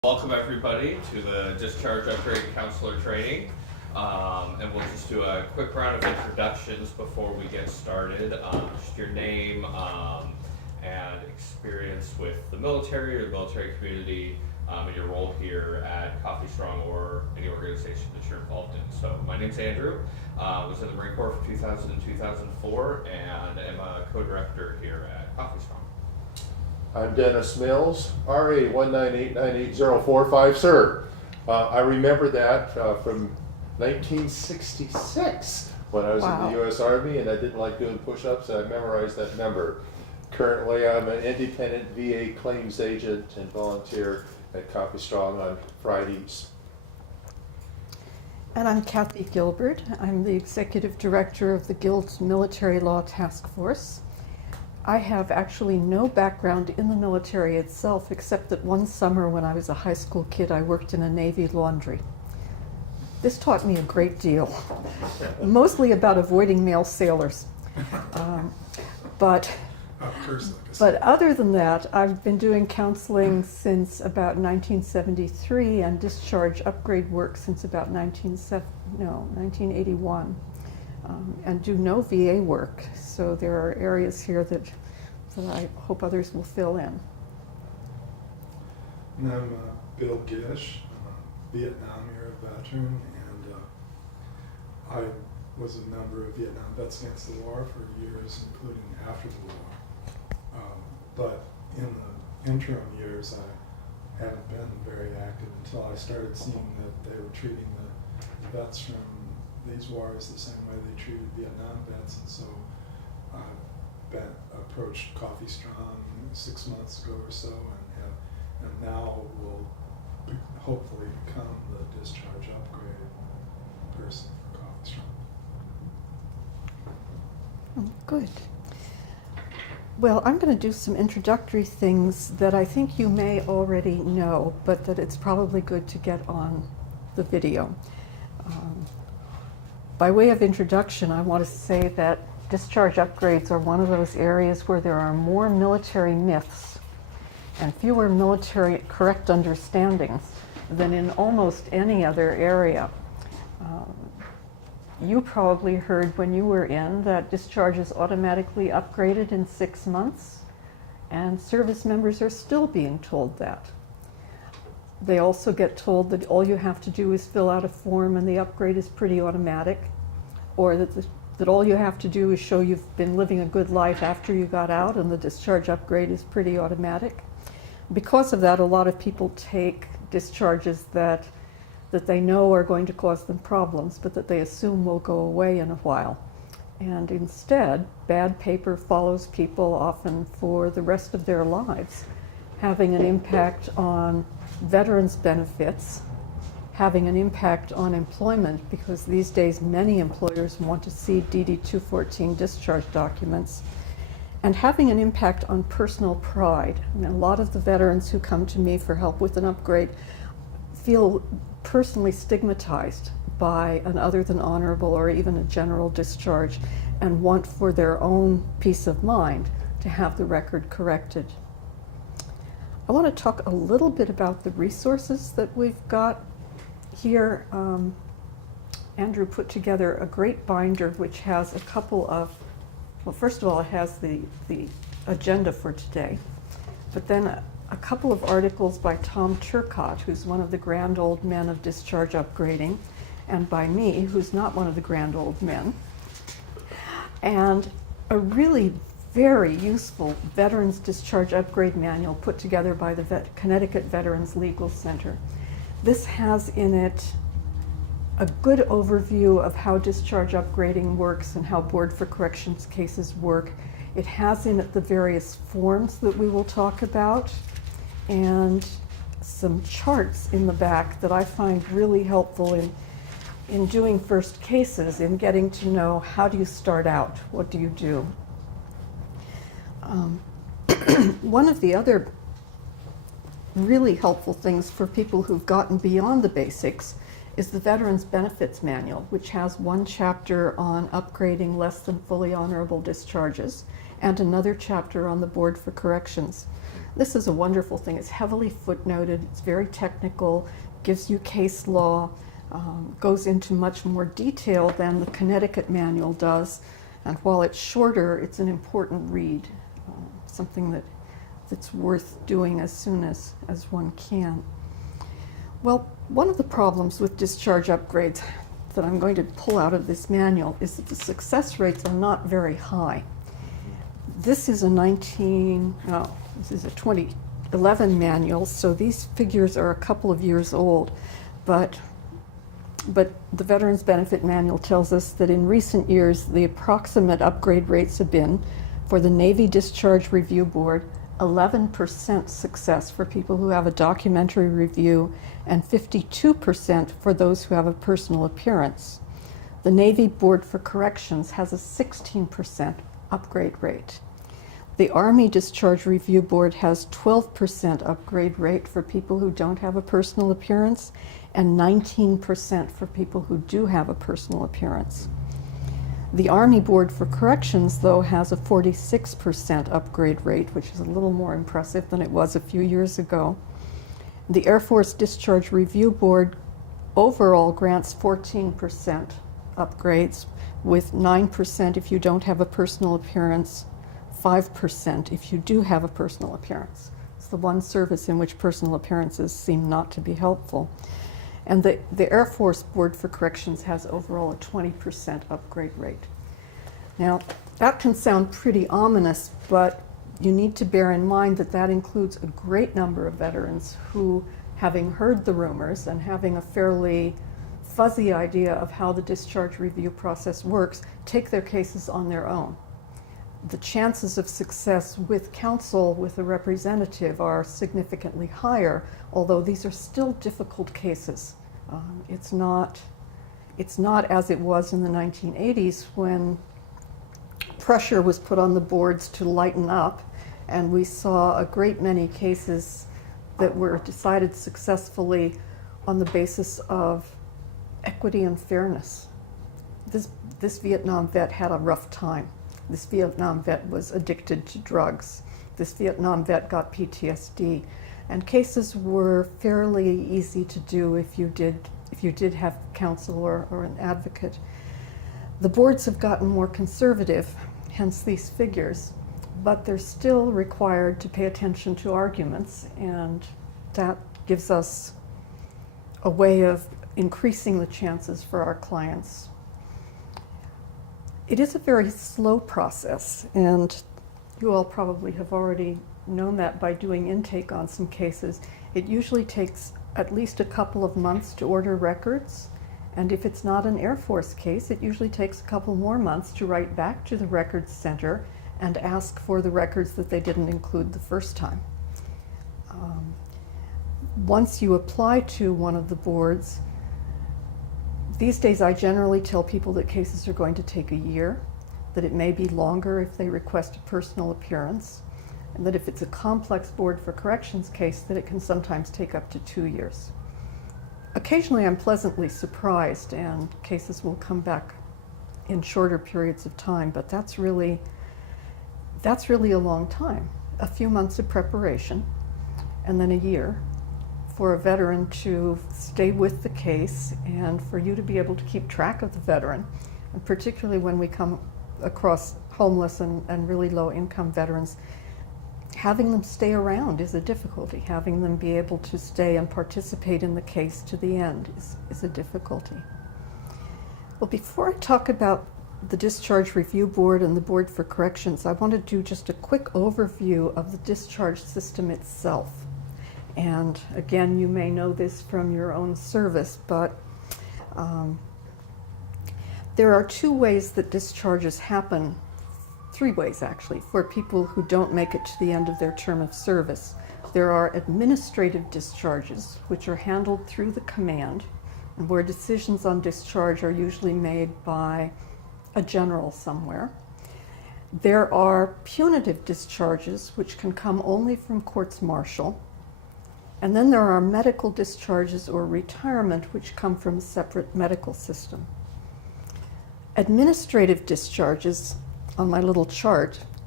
Welcome everybody to the Discharge Upgrade Counselor Training. And we'll just do a quick round of introductions before we get started. Just your name and experience with the military or the military community, and your role here at Coffee Strong or any organization that you're involved in. So my name's Andrew. Was in the Marine Corps from 2000 to 2004 and am a co-director here at Coffee Strong. I'm Dennis Mills, RA 1989845, sir. I remember that from 1966 when I was in the U.S. Army and I didn't like doing push-ups, and I memorized that number. Currently, I'm an independent VA claims agent and volunteer at Coffee Strong on Fridays. And I'm Kathy Gilberd. I'm the Executive Director of the Guild's Military Law Task Force. I have actually no background in the military itself, except that one summer when I was a high school kid, I worked in a Navy laundry. This taught me a great deal, mostly about avoiding male sailors. But other than that, I've been doing counseling since about 1973 and discharge upgrade work since about 1981. And do no VA work. So there are areas here that I hope others will fill in. And I'm Bill Gish. I'm a Vietnam-era veteran, and I was a member of Vietnam Vets Against the War for years, including after the war. But in the interim years, I haven't been very active until I started seeing that they were treating the vets from these wars the same way they treated Vietnam vets, and so I approached Coffee Strong 6 months ago or so, and now will hopefully become the discharge upgrade person for Coffee Strong. Good. Well, I'm going to do some introductory things that I think you may already know, but that it's probably good to get on the video. By way of introduction, I want to say that discharge upgrades are one of those areas where there are more military myths and fewer military correct understandings than in almost any other area. You probably heard when you were in that discharge is automatically upgraded in 6 months, and service members are still being told that. They also get told that all you have to do is fill out a form and the upgrade is pretty automatic, or that all you have to do is show you've been living a good life after you got out and the discharge upgrade is pretty automatic. Because of that, a lot of people take discharges that they know are going to cause them problems, but that they assume will go away in a while. And instead, bad paper follows people often for the rest of their lives, having an impact on veterans' benefits, having an impact on employment, because these days many employers want to see DD-214 discharge documents, and having an impact on personal pride. I mean, a lot of the veterans who come to me for help with an upgrade feel personally stigmatized by an other than honorable or even a general discharge, and want for their own peace of mind to have the record corrected. I want to talk a little bit about the resources that we've got here. Andrew put together a great binder which has a couple of, well, first of all, it has the agenda for today, but then a couple of articles by Tom Turcott, who's one of the grand old men of discharge upgrading, and by me, who's not one of the grand old men, and a really very useful Veterans Discharge Upgrade Manual put together by the Connecticut Veterans Legal Center. This has in it a good overview of how discharge upgrading works and how Board for Corrections cases work. It has in it the various forms that we will talk about, and some charts in the back that I find really helpful in doing first cases, in getting to know how do you start out, what do you do. One of the other really helpful things for people who've gotten beyond the basics is the Veterans Benefits Manual, which has one chapter on upgrading less than fully honorable discharges and another chapter on the Board for Corrections. This is a wonderful thing. It's heavily footnoted, it's very technical, gives you case law, goes into much more detail than the Connecticut manual does. And while it's shorter, it's an important read, something that's worth doing as soon as one can. Well, one of the problems with discharge upgrades that I'm going to pull out of this manual is that the success rates are not very high. This is a 2011 manual, so these figures are a couple of years old, but the Veterans Benefit Manual tells us that in recent years, the approximate upgrade rates have been, for the Navy Discharge Review Board, 11% success for people who have a documentary review and 52% for those who have a personal appearance. The Navy Board for Corrections has a 16% upgrade rate. The Army Discharge Review Board has 12% upgrade rate for people who don't have a personal appearance and 19% for people who do have a personal appearance. The Army Board for Corrections, though, has a 46% upgrade rate, which is a little more impressive than it was a few years ago. The Air Force Discharge Review Board overall grants 14% upgrades, with 9% if you don't have a personal appearance, 5% if you do have a personal appearance. It's the one service in which personal appearances seem not to be helpful. And the Air Force Board for Corrections has overall a 20% upgrade rate. Now, that can sound pretty ominous, but you need to bear in mind that that includes a great number of veterans who, having heard the rumors and having a fairly fuzzy idea of how the discharge review process works, take their cases on their own. The chances of success with counsel, with a representative, are significantly higher, although these are still difficult cases. It's not as it was in the 1980s when pressure was put on the boards to lighten up, and we saw a great many cases that were decided successfully on the basis of equity and fairness. This Vietnam vet had a rough time. This Vietnam vet was addicted to drugs. This Vietnam vet got PTSD. And cases were fairly easy to do if you did have counsel or an advocate. The boards have gotten more conservative, hence these figures, but they're still required to pay attention to arguments, and that gives us a way of increasing the chances for our clients. It is a very slow process, and you all probably have already known that by doing intake on some cases. It usually takes at least a couple of months to order records, and if it's not an Air Force case, it usually takes a couple more months to write back to the Records Center and ask for the records that they didn't include the first time. Once you apply to one of the boards, these days I generally tell people that cases are going to take a year, that it may be longer if they request a personal appearance, and that if it's a complex board for corrections case, that it can sometimes take up to 2 years. Occasionally I'm pleasantly surprised and cases will come back in shorter periods of time, but that's really a long time. A few months of preparation and then a year for a veteran to stay with the case and for you to be able to keep track of the veteran, and particularly when we come across homeless and really low income veterans, having them stay around is a difficulty. Having them be able to stay and participate in the case to the end is a difficulty. Well, before I talk about the Discharge Review Board and the Board for Corrections, I want to do just a quick overview of the discharge system itself. And again, you may know this from your own service, but there are 2 ways that discharges happen, 3 ways actually, for people who don't make it to the end of their term of service. There are administrative discharges, which are handled through the command, and where decisions on discharge are usually made by a general somewhere. There are punitive discharges, which can come only from courts-martial. And then there are medical discharges or retirement, which come from a separate medical system. Administrative discharges, on my little chart,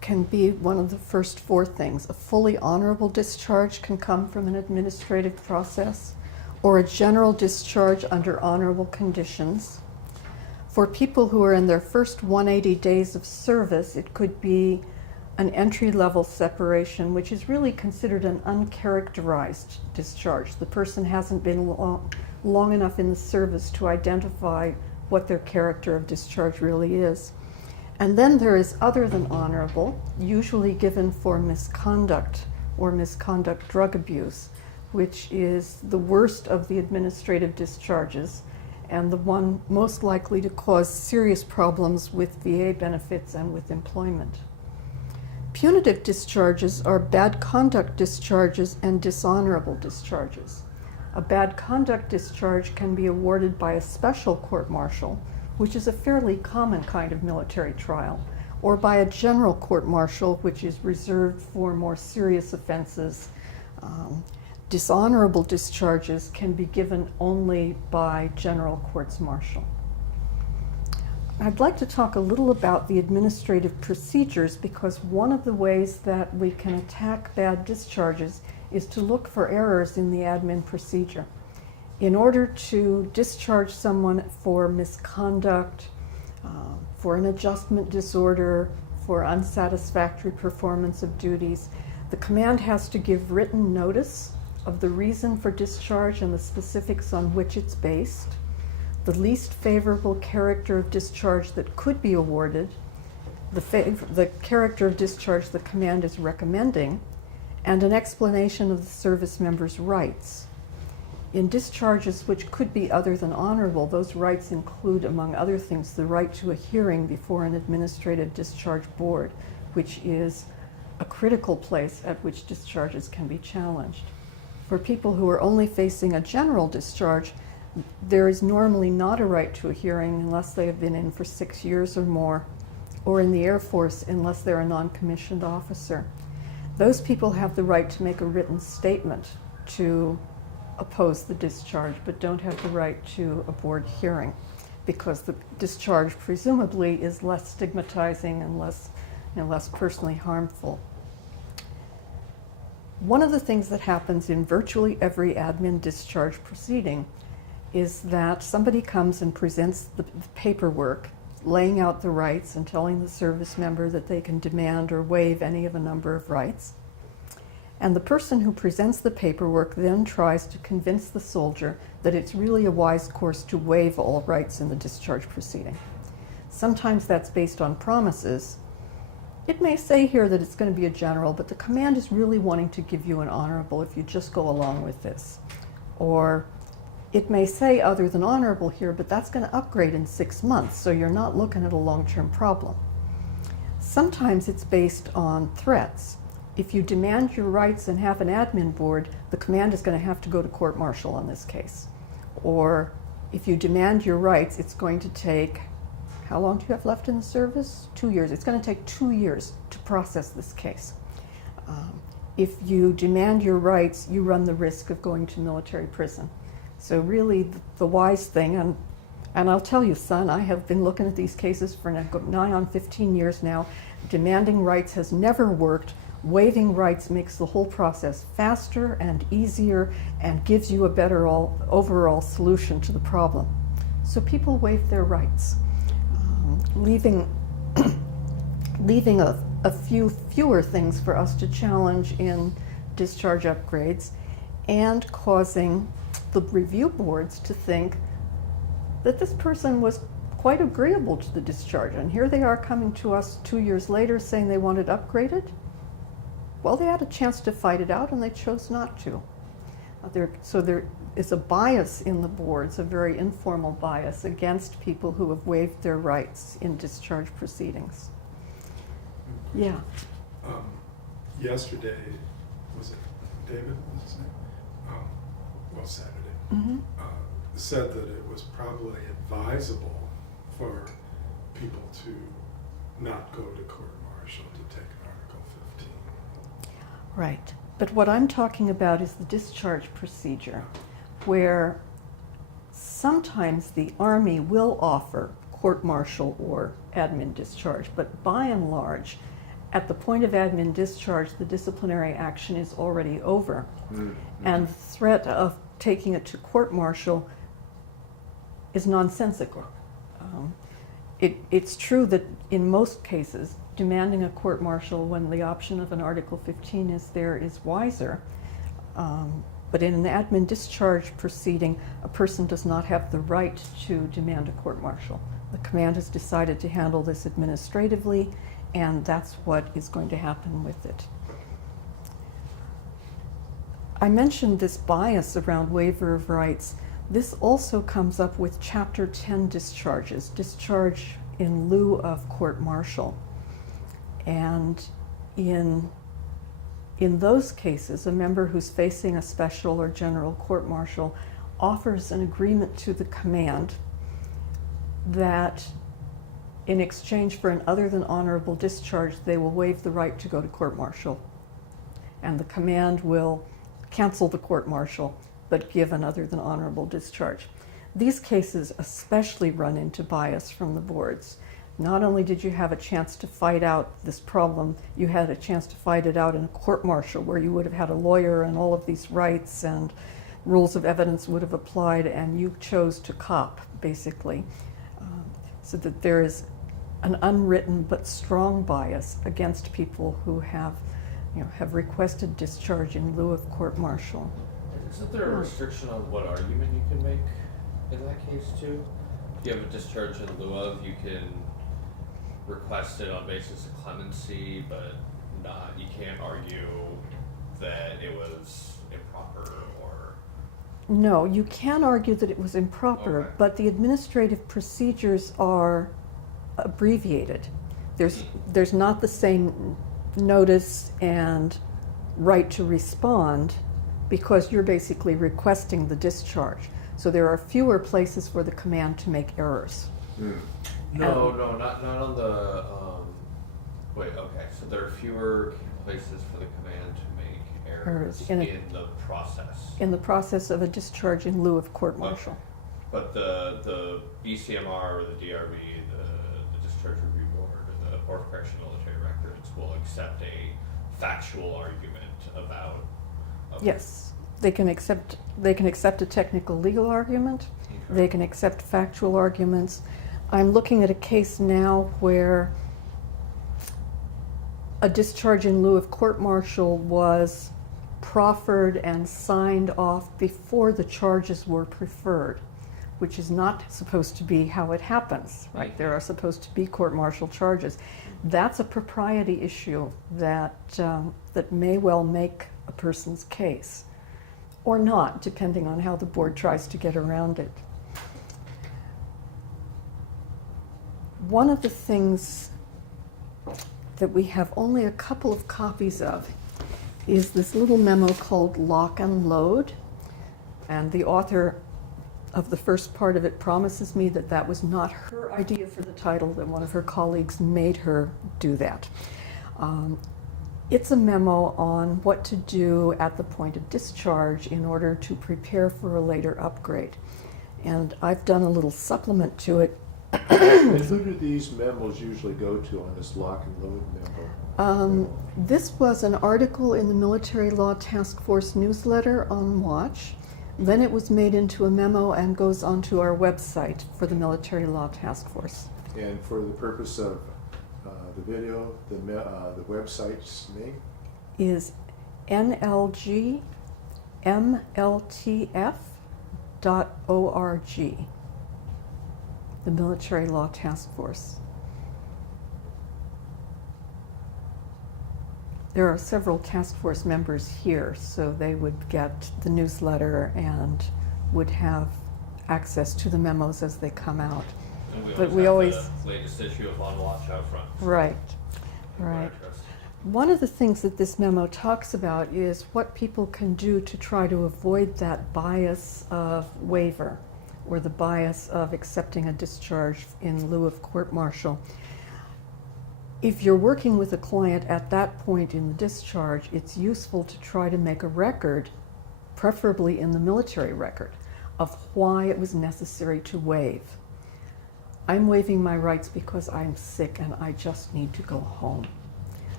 can be one of the first four things. A fully honorable discharge can come from an administrative process, or a general discharge under honorable conditions. For people who are in their first 180 days of service, it could be an entry-level separation, which is really considered an uncharacterized discharge. The person hasn't been long enough in the service to identify what their character of discharge really is. And then there is other than honorable, usually given for misconduct or misconduct drug abuse, which is the worst of the administrative discharges and the one most likely to cause serious problems with VA benefits and with employment. Punitive discharges are bad conduct discharges and dishonorable discharges. A bad conduct discharge can be awarded by a special court-martial, which is a fairly common kind of military trial, or by a general court-martial, which is reserved for more serious offenses. Dishonorable discharges can be given only by general courts-martial. I'd like to talk a little about the administrative procedures, because one of the ways that we can attack bad discharges is to look for errors in the admin procedure. In order to discharge someone for misconduct, for an adjustment disorder, for unsatisfactory performance of duties, the command has to give written notice of the reason for discharge and the specifics on which it's based, the least favorable character of discharge that could be awarded, the character of discharge the command is recommending, and an explanation of the service member's rights. In discharges which could be other than honorable, those rights include, among other things, the right to a hearing before an administrative discharge board, which is a critical place at which discharges can be challenged. For people who are only facing a general discharge, there is normally not a right to a hearing unless they have been in for 6 years or more, or in the Air Force unless they're a non-commissioned officer. Those people have the right to make a written statement to oppose the discharge, but don't have the right to a board hearing, because the discharge presumably is less stigmatizing and less personally harmful. One of the things that happens in virtually every admin discharge proceeding is that somebody comes and presents the paperwork, laying out the rights and telling the service member that they can demand or waive any of a number of rights. And the person who presents the paperwork then tries to convince the soldier that it's really a wise course to waive all rights in the discharge proceeding. Sometimes that's based on promises. It may say here that it's going to be a general, but the command is really wanting to give you an honorable if you just go along with this. Or it may say other than honorable here, but that's going to upgrade in 6 months, so you're not looking at a long-term problem. Sometimes it's based on threats. If you demand your rights and have an admin board, the command is going to have to go to court-martial on this case. Or if you demand your rights, it's going to take, how long do you have left in the service? 2 years. It's going to take 2 years to process this case. If you demand your rights, you run the risk of going to military prison. So really the wise thing, and I'll tell you, son, I have been looking at these cases for nigh on 15 years now. Demanding rights has never worked. Waiving rights makes the whole process faster and easier and gives you a better overall solution to the problem. So people waive their rights, leaving a fewer things for us to challenge in discharge upgrades, and causing the review boards to think that this person was quite agreeable to the discharge, and here they are coming to us 2 years later saying they want it upgraded. Well, they had a chance to fight it out and they chose not to. So there is a bias in the boards, a very informal bias against people who have waived their rights in discharge proceedings. Yeah. Yesterday, was it David, was his name? Saturday, said that it was probably advisable for people to not go to court-martial to take Article 15. Right. But what I'm talking about is the discharge procedure, where sometimes the Army will offer court-martial or admin discharge, but by and large, At the point of admin discharge, the disciplinary action is already over. And the threat of taking it to court-martial is nonsensical. It's true that in most cases, demanding a court-martial when the option of an Article 15 is there is wiser. But in an admin discharge proceeding, a person does not have the right to demand a court-martial. The command has decided to handle this administratively, and that's what is going to happen with it. I mentioned this bias around waiver of rights. This also comes up with Chapter 10 discharges, discharge in lieu of court-martial. And in those cases, a member who's facing a special or general court-martial offers an agreement to the command that in exchange for an other than honorable discharge, they will waive the right to go to court-martial. And the command will cancel the court-martial, but give an other than honorable discharge. These cases especially run into bias from the boards. Not only did you have a chance to fight out this problem, you had a chance to fight it out in a court-martial where you would have had a lawyer and all of these rights and rules of evidence would have applied, and you chose to cop, basically. So that there is an unwritten but strong bias against people who have requested discharge in lieu of court-martial. Isn't there a restriction on what argument you can make in that case too? If you have a discharge in lieu of, you can request it on basis of clemency, but you can't argue that it was improper or... No, you can argue that it was improper, Okay. but the administrative procedures are abbreviated. There's not the same notice and right to respond because you're basically requesting the discharge. So there are fewer places for the command to make errors. No, not on the, wait, okay, so there are fewer places for the command to make errors in the process. In the process of a discharge in lieu of court-martial. Okay. But the BCMR or the DRB, the Discharge Review Board, or the Board of Correctional Military Records will accept a factual argument about... Yes, they can accept a technical legal argument. Okay. They can accept factual arguments. I'm looking at a case now where a discharge in lieu of court-martial was proffered and signed off before the charges were preferred, which is not supposed to be how it happens, right? There are supposed to be court-martial charges. That's a propriety issue that may well make a person's case, or not, depending on how the board tries to get around it. One of the things that we have only a couple of copies of is this little memo called Lock and Load, and the author of the first part of it promises me that that was not her idea for the title, that one of her colleagues made her do that. It's a memo on what to do at the point of discharge in order to prepare for a later upgrade. And I've done a little supplement to it. And who do these memos usually go to on this lock and load memo? This was an article in the Military Law Task Force newsletter on Watch. Then it was made into a memo and goes onto our website for the Military Law Task Force. And for the purpose of the video, the website's name? Is nlgmltf.org, the Military Law Task Force. There are several task force members here, so they would get the newsletter and would have access to the memos as they come out. And we always have the latest issue of On Watch out front. Right, right. One of the things that this memo talks about is what people can do to try to avoid that bias of waiver or the bias of accepting a discharge in lieu of court-martial. If you're working with a client at that point in the discharge, it's useful to try to make a record, preferably in the military record, of why it was necessary to waive. I'm waiving my rights because I'm sick and I just need to go home.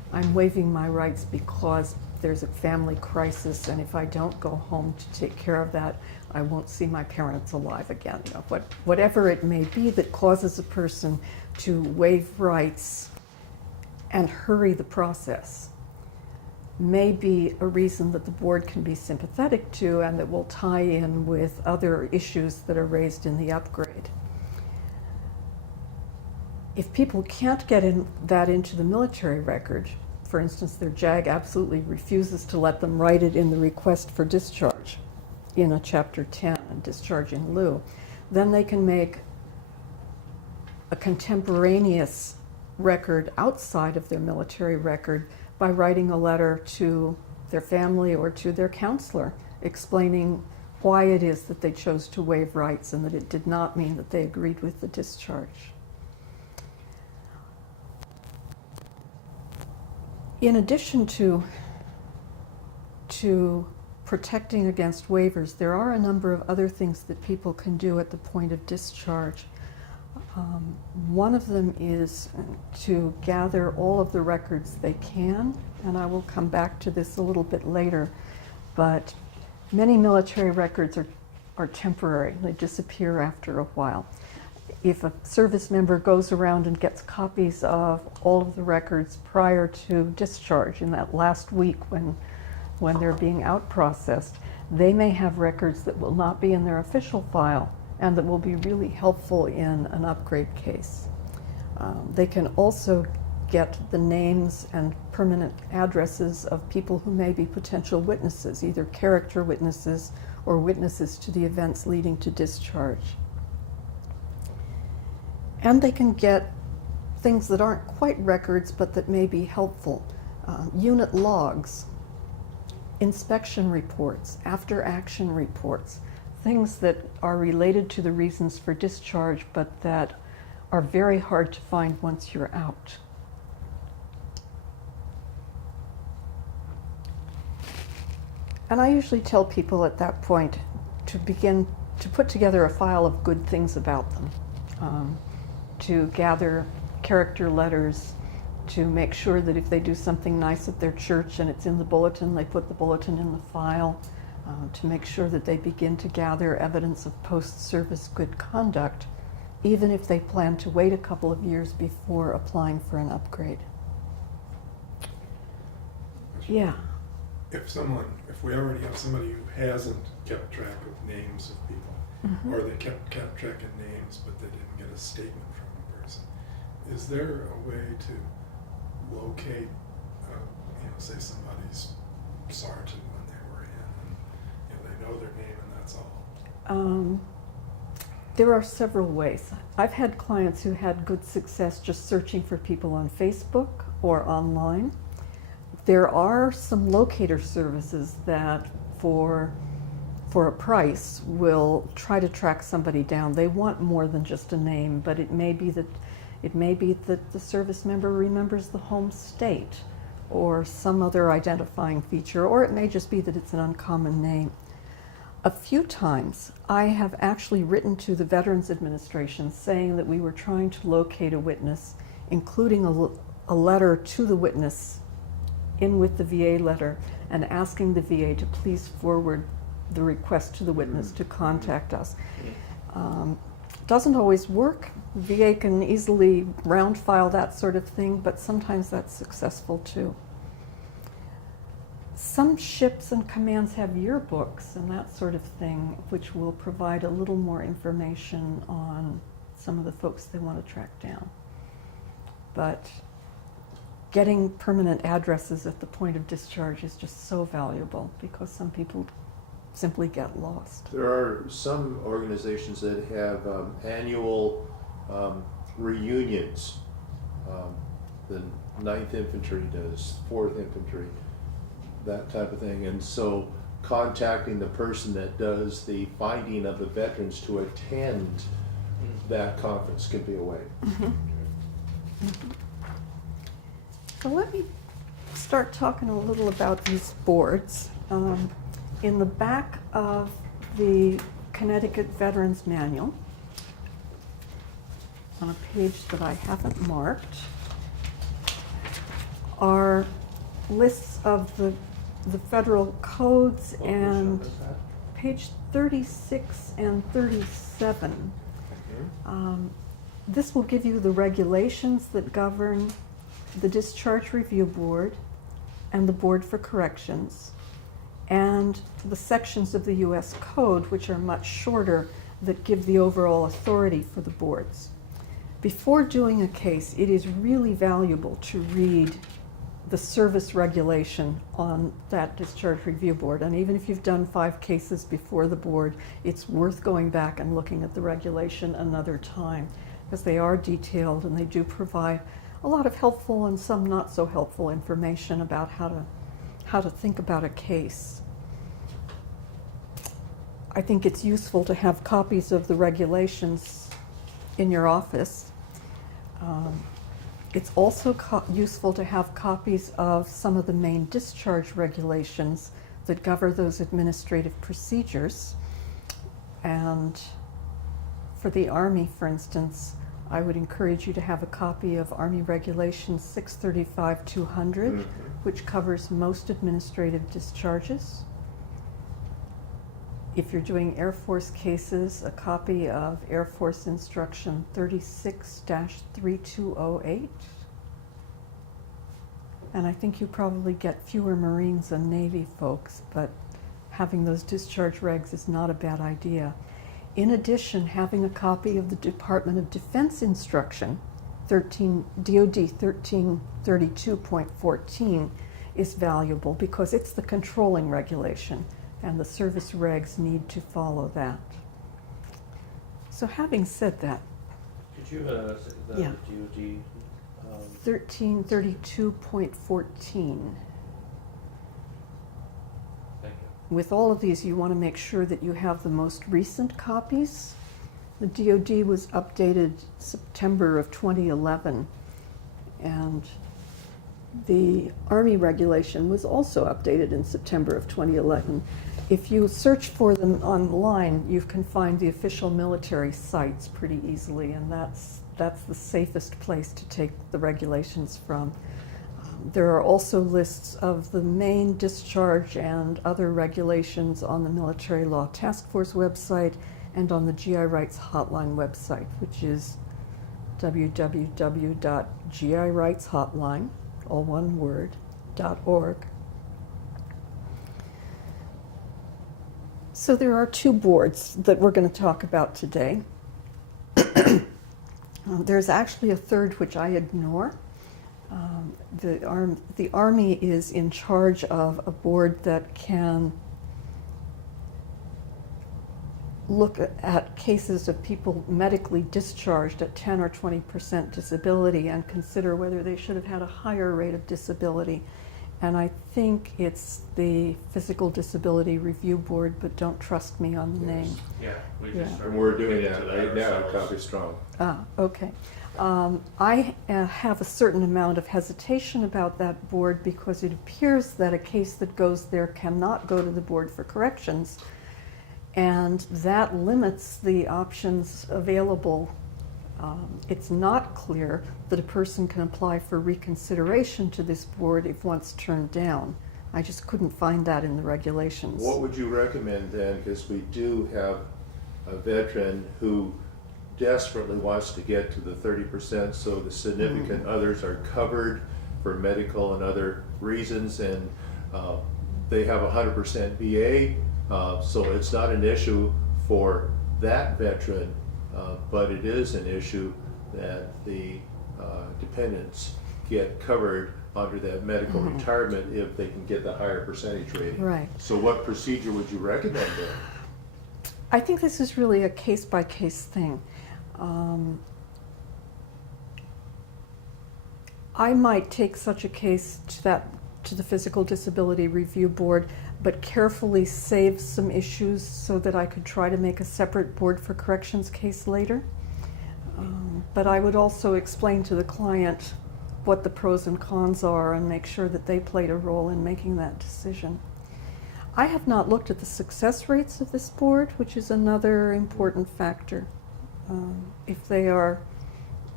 I'm waiving my rights because there's a family crisis, and if I don't go home to take care of that, I won't see my parents alive again. You know, whatever it may be that causes a person to waive rights and hurry the process may be a reason that the board can be sympathetic to and that will tie in with other issues that are raised in the upgrade. If people can't get that into the military record, for instance, their JAG absolutely refuses to let them write it in the request for discharge in a Chapter 10, discharge in lieu, then they can make a contemporaneous record outside of their military record by writing a letter to their family or to their counselor explaining why it is that they chose to waive rights and that it did not mean that they agreed with the discharge. In addition to protecting against waivers, there are a number of other things that people can do at the point of discharge. One of them is to gather all of the records they can, and I will come back to this a little bit later, but many military records are temporary. They disappear after a while. If a service member goes around and gets copies of all of the records prior to discharge in that last week when they're being out processed, they may have records that will not be in their official file and that will be really helpful in an upgrade case. They can also get the names and permanent addresses of people who may be potential witnesses, either character witnesses or witnesses to the events leading to discharge. And they can get things that aren't quite records but that may be helpful. Unit logs, inspection reports, after action reports, things that are related to the reasons for discharge but that are very hard to find once you're out. And I usually tell people at that point to begin to put together a file of good things about them, to gather character letters, to make sure that if they do something nice at their church and it's in the bulletin, they put the bulletin in the file, to make sure that they begin to gather evidence of post-service good conduct, even if they plan to wait a couple of years before applying for an upgrade. Yeah. If we already have somebody who hasn't kept track of names of people, or they kept track of names but they didn't get a statement from the person, is there a way to locate, say somebody's sergeant when they were in, and they know their name and that's all? There are several ways. I've had clients who had good success just searching for people on Facebook or online. There are some locator services that for a price will try to track somebody down. They want more than just a name, but it may be that the service member remembers the home state or some other identifying feature, or it may just be that it's an uncommon name. A few times I have actually written to the Veterans Administration saying that we were trying to locate a witness, including a letter to the witness in with the VA letter, and asking the VA to please forward the request to the witness to contact us. Doesn't always work. VA can easily round file that sort of thing, but sometimes that's successful too. Some ships and commands have yearbooks and that sort of thing, which will provide a little more information on some of the folks they want to track down. But getting permanent addresses at the point of discharge is just so valuable because some people simply get lost. There are some organizations that have annual reunions. The 9th Infantry does, 4th Infantry, that type of thing. And so contacting the person that does the finding of the veterans to attend that conference could be a way. So let me start talking a little about these boards. In the back of the Connecticut Veterans Manual, on a page that I haven't marked, are lists of the federal codes What and workshop is that? page 36 and 37. This will give you the regulations that govern the Discharge Review Board and the Board for Corrections, and the sections of the U.S. Code, which are much shorter, that give the overall authority for the boards. Before doing a case, it is really valuable to read the service regulation on that Discharge Review Board. And even if you've done 5 cases before the board, it's worth going back and looking at the regulation another time, because they are detailed and they do provide a lot of helpful and some not so helpful information about how to think about a case. I think it's useful to have copies of the regulations in your office. It's also useful to have copies of some of the main discharge regulations that govern those administrative procedures. And for the Army, for instance, I would encourage you to have a copy of Army Regulation 635-200, which covers most administrative discharges. If you're doing Air Force cases, a copy of Air Force Instruction 36-3208. And I think you probably get fewer Marines than Navy folks, but having those discharge regs is not a bad idea. In addition, having a copy of the Department of Defense Instruction, DOD 1332.14, is valuable because it's the controlling regulation, and the service regs need to follow that. So having said that, Could you, the Yeah. DOD, 1332.14. thank you. With all of these, you want to make sure that you have the most recent copies. The DOD was updated September of 2011, and the Army regulation was also updated in September of 2011. If you search for them online, you can find the official military sites pretty easily, and that's the safest place to take the regulations from. There are also lists of the main discharge and other regulations on the Military Law Task Force website and on the GI Rights Hotline website, which is www.girightshotline, all one word, .org. So there are 2 boards that we're going to talk about today. There's actually a third which I ignore. The Army is in charge of a board that can look at cases of people medically discharged at 10 or 20% disability and consider whether they should have had a higher rate of disability. And I think it's the Physical Disability Review Board, but don't trust me on the name. Yeah, we Yeah. just started. And we're doing looking that into right now, ourselves. Copy Strong. Okay. I have a certain amount of hesitation about that board because it appears that a case that goes there cannot go to the Board for Corrections, and that limits the options available. It's not clear that a person can apply for reconsideration to this board if once turned down. I just couldn't find that in the regulations. What would you recommend then, because we do have a veteran who desperately wants to get to the 30%, so the significant others are covered for medical and other reasons, and they have 100% VA, so it's not an issue for that veteran, but it is an issue that the dependents get covered under that medical retirement if they can get the higher percentage rating. Right. So what procedure would you recommend then? I think this is really a case-by-case thing. I might take such a case to the Physical Disability Review Board, but carefully save some issues so that I could try to make a separate Board for Corrections case later. But I would also explain to the client what the pros and cons are and make sure that they played a role in making that decision. I have not looked at the success rates of this board, which is another important factor. If they are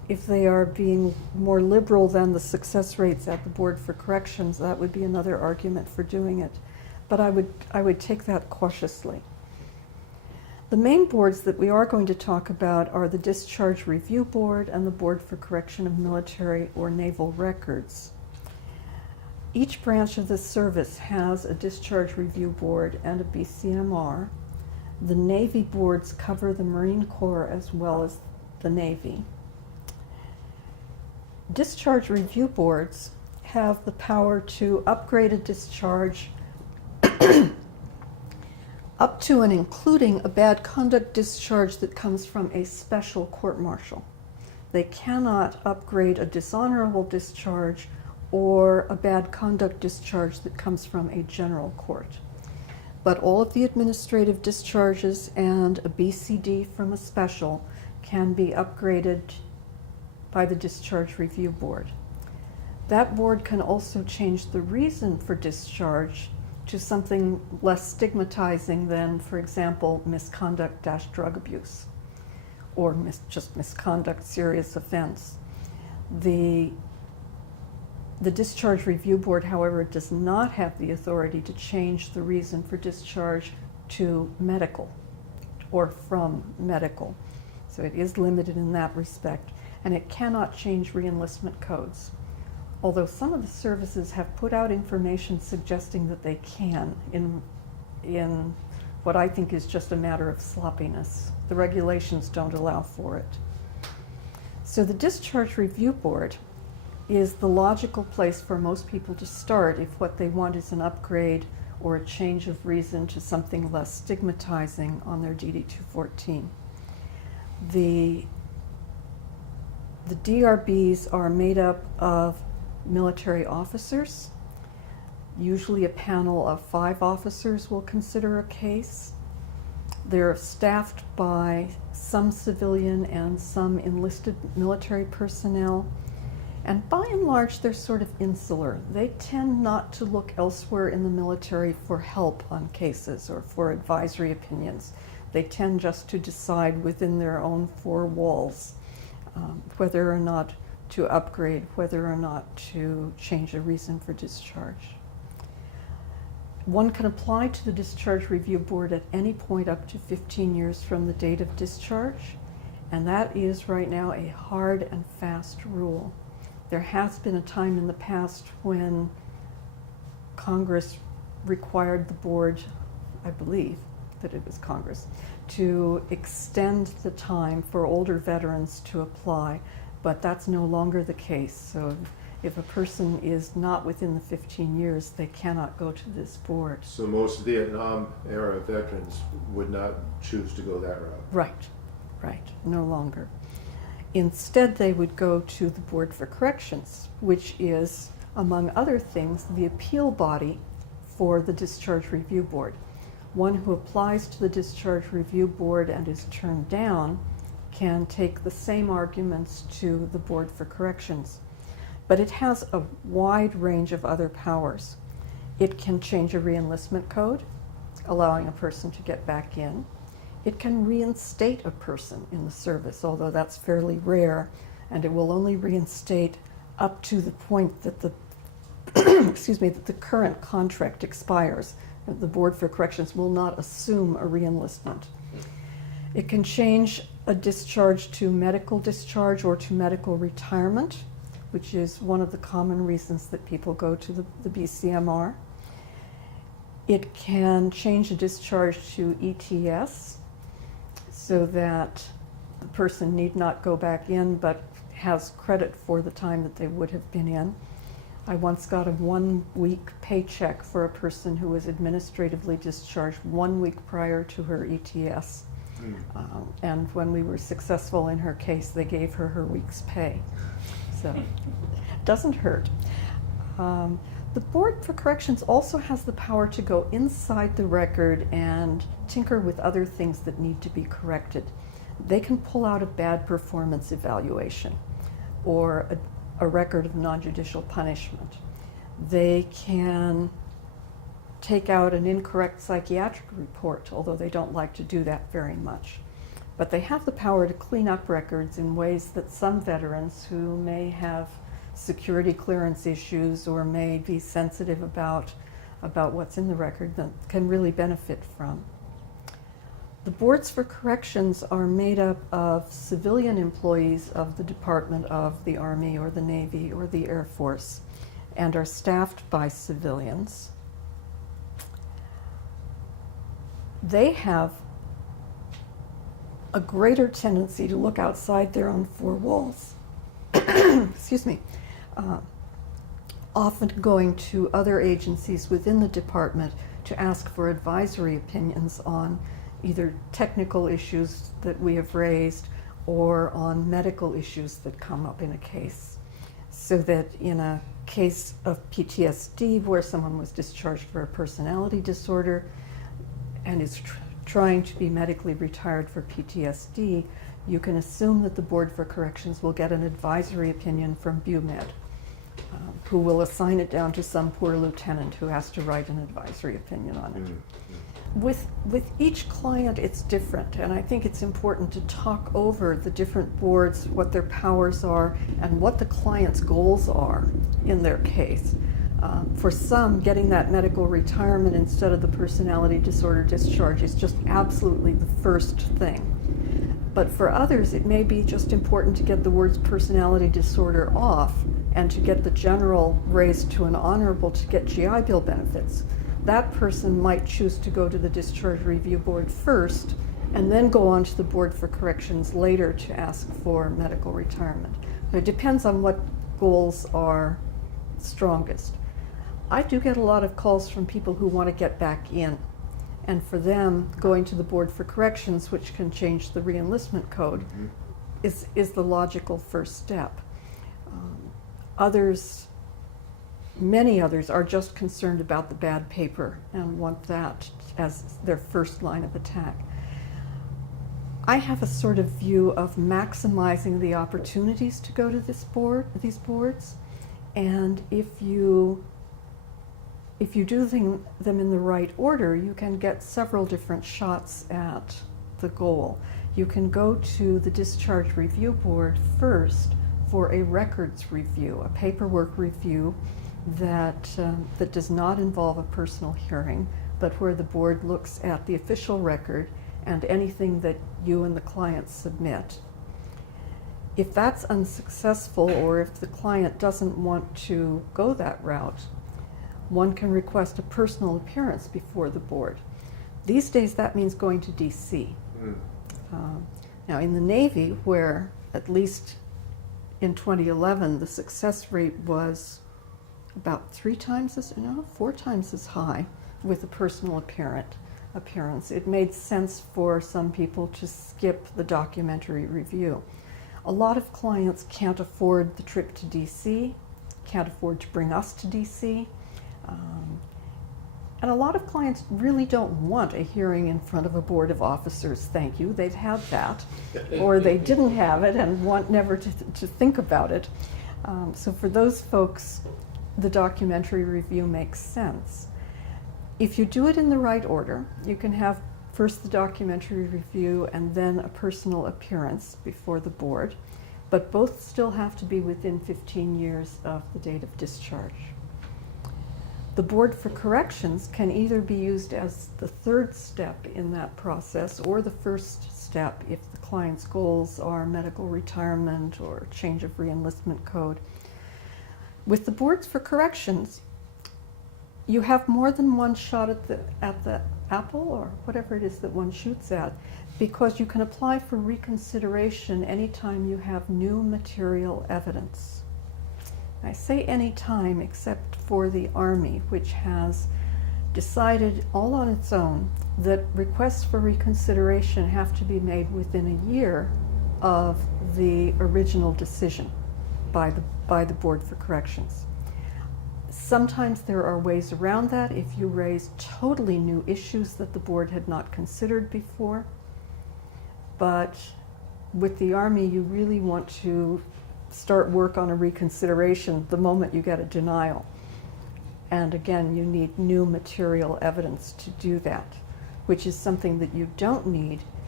if they are being more liberal than the success rates at the Board for Corrections, that would be another argument for doing it. But I would take that cautiously. The main boards that we are going to talk about are the Discharge Review Board and the Board for Correction of Military or Naval Records. Each branch of the service has a Discharge Review Board and a BCMR. The Navy boards cover the Marine Corps as well as the Navy. Discharge Review Boards have the power to upgrade a discharge up to and including a bad conduct discharge that comes from a special court-martial. They cannot upgrade a dishonorable discharge or a bad conduct discharge that comes from a general court. But all of the administrative discharges and a BCD from a special can be upgraded by the Discharge Review Board. That board can also change the reason for discharge to something less stigmatizing than, for example, misconduct-drug abuse, or just misconduct, serious offense. The Discharge Review Board, however, does not have the authority to change the reason for discharge to medical or from medical. So it is limited in that respect, and it cannot change reenlistment codes. Although some of the services have put out information suggesting that they can in what I think is just a matter of sloppiness. The regulations don't allow for it. So the Discharge Review Board is the logical place for most people to start if what they want is an upgrade or a change of reason to something less stigmatizing on their DD-214. The DRBs are made up of military officers. Usually a panel of 5 officers will consider a case. They're staffed by some civilian and some enlisted military personnel. And by and large, they're sort of insular. They tend not to look elsewhere in the military for help on cases or for advisory opinions. They tend just to decide within their own 4 walls whether or not to upgrade, whether or not to change a reason for discharge. One can apply to the Discharge Review Board at any point up to 15 years from the date of discharge, and that is right now a hard and fast rule. There has been a time in the past when Congress required the board, I believe that it was Congress, to extend the time for older veterans to apply, but that's no longer the case. So if a person is not within the 15 years, they cannot go to this board. So most Vietnam era veterans would not choose to go that route? Right, no longer. Instead, they would go to the Board for Corrections, which is, among other things, the appeal body for the Discharge Review Board. One who applies to the Discharge Review Board and is turned down can take the same arguments to the Board for Corrections. But it has a wide range of other powers. It can change a reenlistment code, allowing a person to get back in. It can reinstate a person in the service, although that's fairly rare, and it will only reinstate up to the point that the that the current contract expires. The Board for Corrections will not assume a reenlistment. It can change a discharge to medical discharge or to medical retirement, which is one of the common reasons that people go to the BCMR. It can change a discharge to ETS so that the person need not go back in but has credit for the time that they would have been in. I once got a 1-week paycheck for a person who was administratively discharged 1 week prior to her ETS. And when we were successful in her case, they gave her her week's pay. So it doesn't hurt. The Board for Corrections also has the power to go inside the record and tinker with other things that need to be corrected. They can pull out a bad performance evaluation or a record of non-judicial punishment. They can take out an incorrect psychiatric report, although they don't like to do that very much. but they have the power to clean up records in ways that some veterans who may have security clearance issues or may be sensitive about what's in the record that can really benefit from. The boards for corrections are made up of civilian employees of the Department of the Army or the Navy or the Air Force and are staffed by civilians. They have a greater tendency to look outside their own four walls. Excuse me. Often going to other agencies within the department to ask for advisory opinions on either technical issues that we have raised or on medical issues that come up in a case. So that in a case of PTSD where someone was discharged for a personality disorder and is trying to be medically retired for PTSD, you can assume that the Board for Corrections will get an advisory opinion from BUMED, who will assign it down to some poor lieutenant who has to write an advisory opinion on it. With each client, it's different, and I think it's important to talk over the different boards, what their powers are, and what the client's goals are in their case. For some, getting that medical retirement instead of the personality disorder discharge is just absolutely the first thing. But for others, it may be just important to get the words personality disorder off and to get the general raised to an honorable to get GI Bill benefits. That person might choose to go to the Discharge Review Board first and then go on to the Board for Corrections later to ask for medical retirement. It depends on what goals are strongest. I do get a lot of calls from people who want to get back in, and for them, going to the Board for Corrections, which can change the re-enlistment code, is the logical first step. Many others are just concerned about the bad paper and want that as their first line of attack. I have a sort of view of maximizing the opportunities to go to these boards, and if you do them in the right order, you can get several different shots at the goal. You can go to the Discharge Review Board first for a records review, a paperwork review that does not involve a personal hearing, but where the board looks at the official record and anything that you and the client submit. If that's unsuccessful, or if the client doesn't want to go that route, one can request a personal appearance before the board. These days that means going to DC. Now in the Navy, where at least in 2011 the success rate was about 4 times as high with a personal appearance, it made sense for some people to skip the documentary review. A lot of clients can't afford the trip to DC, can't afford to bring us to DC, and a lot of clients really don't want a hearing in front of a board of officers, thank you, they've had that, or they didn't have it and want never to think about it. So for those folks, the documentary review makes sense. If you do it in the right order, you can have first the documentary review and then a personal appearance before the board, but both still have to be within 15 years of the date of discharge. The Board for Corrections can either be used as the third step in that process or the first step if the client's goals are medical retirement or change of re-enlistment code. With the Boards for Corrections, you have more than one shot at the apple, or whatever it is that one shoots at, because you can apply for reconsideration anytime you have new material evidence. I say any time except for the Army, which has decided all on its own that requests for reconsideration have to be made within a year of the original decision by the Board for Corrections. Sometimes there are ways around that if you raise totally new issues that the board had not considered before. But with the Army, you really want to start work on a reconsideration the moment you get a denial. And again, you need new material evidence to do that, which is something that you don't need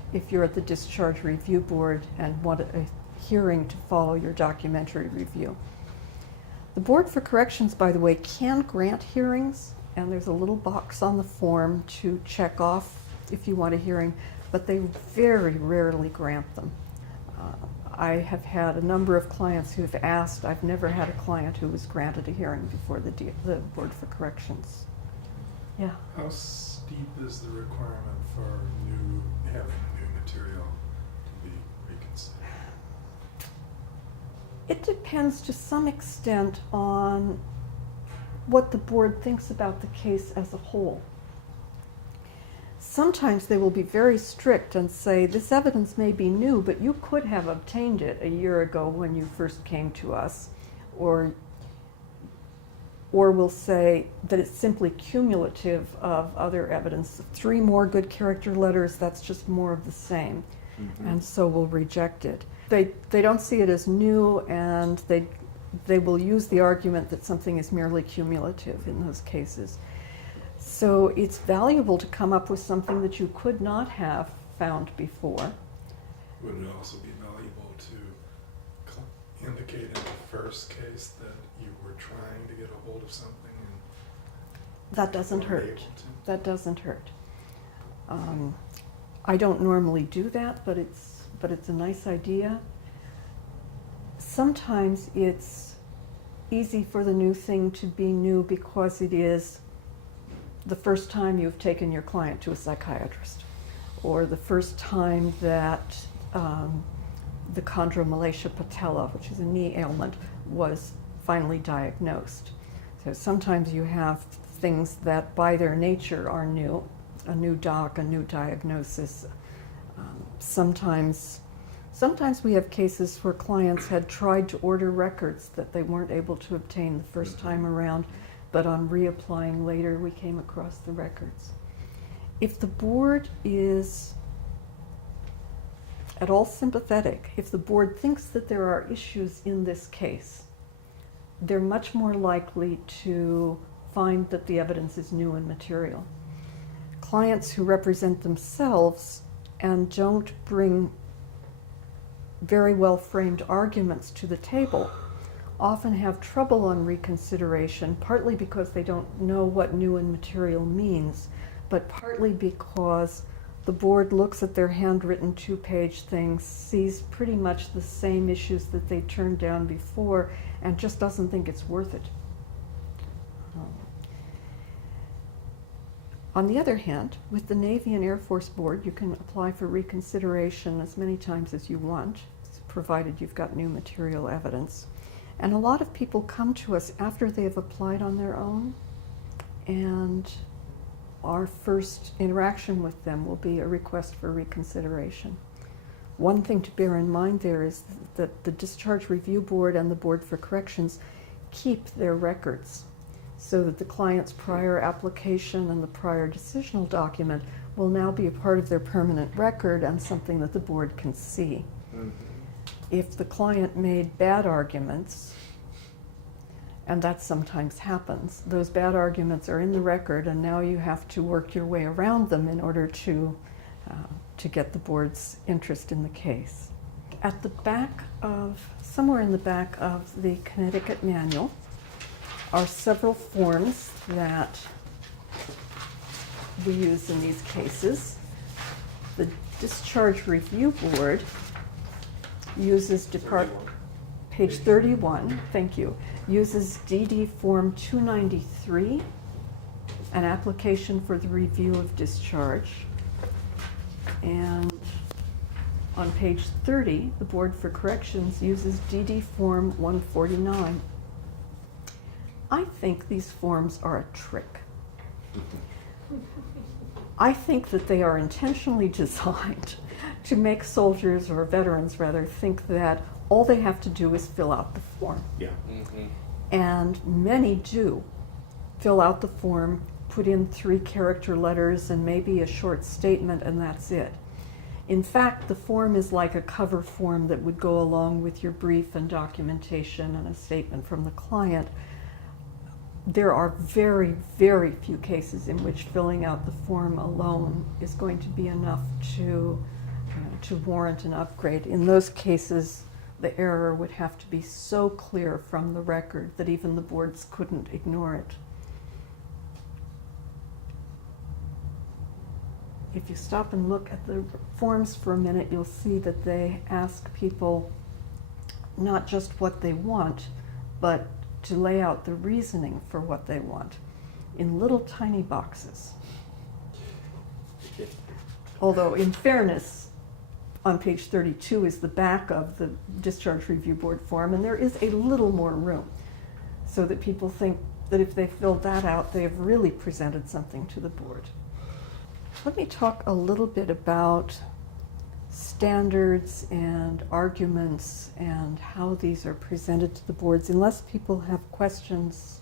if you're at the Discharge Review Board and want a hearing to follow your documentary review. The Board for Corrections, by the way, can grant hearings, and there's a little box on the form to check off if you want a hearing, but they very rarely grant them. I have had a number of clients who have asked. I've never had a client who was granted a hearing before the Board for Corrections. Yeah. How steep is the requirement for having new material to be reconsidered? It depends to some extent on what the board thinks about the case as a whole. Sometimes they will be very strict and say, this evidence may be new, but you could have obtained it a year ago when you first came to us, or will say that it's simply cumulative of other evidence. 3 more good character letters, that's just more of the same, and so we'll reject it. They don't see it as new, and they will use the argument that something is merely cumulative in those cases. So it's valuable to come up with something that you could not have found before. Would it also be valuable to indicate in the first case that you were trying to get a hold of something? That doesn't weren't hurt. able to? That doesn't hurt. I don't normally do that, but it's a nice idea. Sometimes it's easy for the new thing to be new because it is the first time you've taken your client to a psychiatrist, or the first time that the chondromalacia patella, which is a knee ailment, was finally diagnosed. So sometimes you have things that by their nature are new, a new doc, a new diagnosis. Sometimes we have cases where clients had tried to order records that they weren't able to obtain the first time around, but on reapplying later, we came across the records. If the board is at all sympathetic, if the board thinks that there are issues in this case, they're much more likely to find that the evidence is new and material. Clients who represent themselves and don't bring very well-framed arguments to the table often have trouble on reconsideration, partly because they don't know what new and material means, but partly because the board looks at their handwritten 2-page thing, sees pretty much the same issues that they turned down before, and just doesn't think it's worth it. On the other hand, with the Navy and Air Force Board, you can apply for reconsideration as many times as you want, provided you've got new material evidence. And a lot of people come to us after they've applied on their own, and our first interaction with them will be a request for reconsideration. One thing to bear in mind there is that the Discharge Review Board and the Board for Corrections keep their records, so that the client's prior application and the prior decisional document will now be a part of their permanent record and something that the board can see. If the client made bad arguments, and that sometimes happens, those bad arguments are in the record, and now you have to work your way around them in order to get the board's interest in the case. At the back of, somewhere in the back of the Connecticut manual, are several forms that we use in these cases. The Discharge Review Board uses page 31, thank you, uses DD Form 293, an application for the review of discharge. And on page 30, the Board for Corrections uses DD Form 149. I think these forms are a trick. I think that they are intentionally designed to make soldiers, or veterans rather, think that all they have to do is fill out the form. Yeah. And many do fill out the form, put in 3 character letters and maybe a short statement, and that's it. In fact, the form is like a cover form that would go along with your brief and documentation and a statement from the client. There are very, very few cases in which filling out the form alone is going to be enough to to warrant an upgrade. In those cases, the error would have to be so clear from the record that even the boards couldn't ignore it. If you stop and look at the forms for a minute, you'll see that they ask people not just what they want, but to lay out the reasoning for what they want in little tiny boxes. Although, in fairness, on page 32 is the back of the Discharge Review Board form, and there is a little more room, so that people think that if they filled that out, they have really presented something to the board. Let me talk a little bit about standards and arguments and how these are presented to the boards. Unless people have questions,